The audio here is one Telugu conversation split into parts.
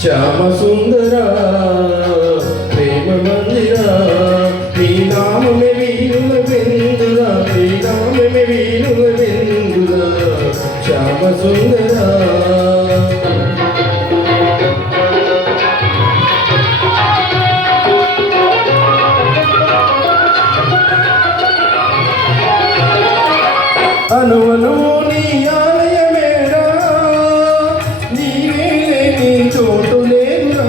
శ్యామ సుందరా ప్రేమ మందిరా నీ నామమే వీణుల వెందురా నీ నామమే వీణుల వెందురా శ్యామ సుందరా అనువను నీ ఆలయమేరా నీవే నీ చోటు లేదురా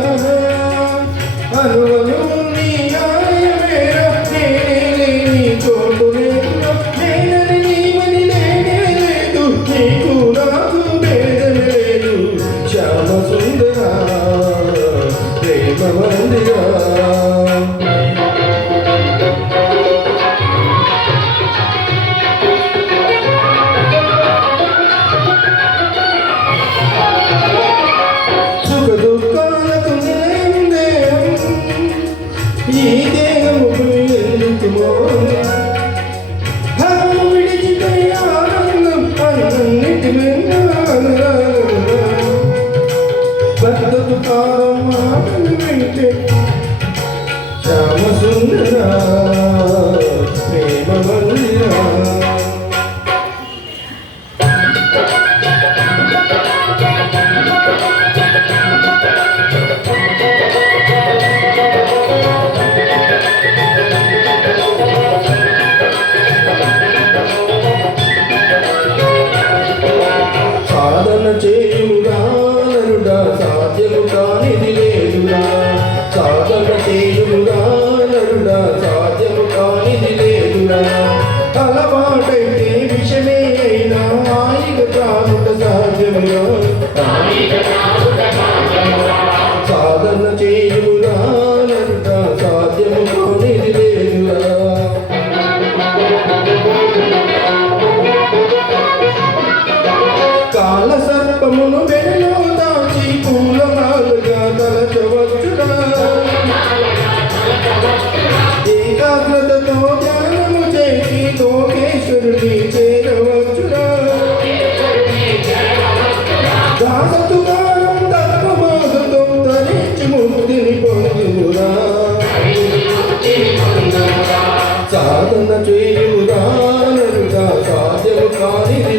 అనువను నీ ఆలయమేరా నేనే నీ చోటు లేదురా నేనని నీవని లేనే లేదు నీకు నాకు భేదమే లేదు శ్యామ సుందరా ప్రేమ మందిరా ఈ దేహముకు ఎందుకుమో విడిచిపోయి ఆనందం అన్నిటి బద్దకు కారం మాటలు వింటే శ్యామ సుందరా ప్రేమ మందిరా సాధన చేయుగా నరుడా సాధ్యము కానిది లేదురా సాధన చేయుగా నరుడా సాధ్యము కానిది లేదురా అలవాటైతే విషమే అయినా హాయిగా త్రాగుట సాధ్యమురా సాధన చేయుగా నరుడా సాధ్యము కానిది లేదురా కాల సర్పమును వెనలో దాచి పూలమాలుగా తలచవచ్చురా ఏకాగ్రతతో ధ్యానము చేసి లోకేశ్వరుని చేరవచ్చురా దాసతుగా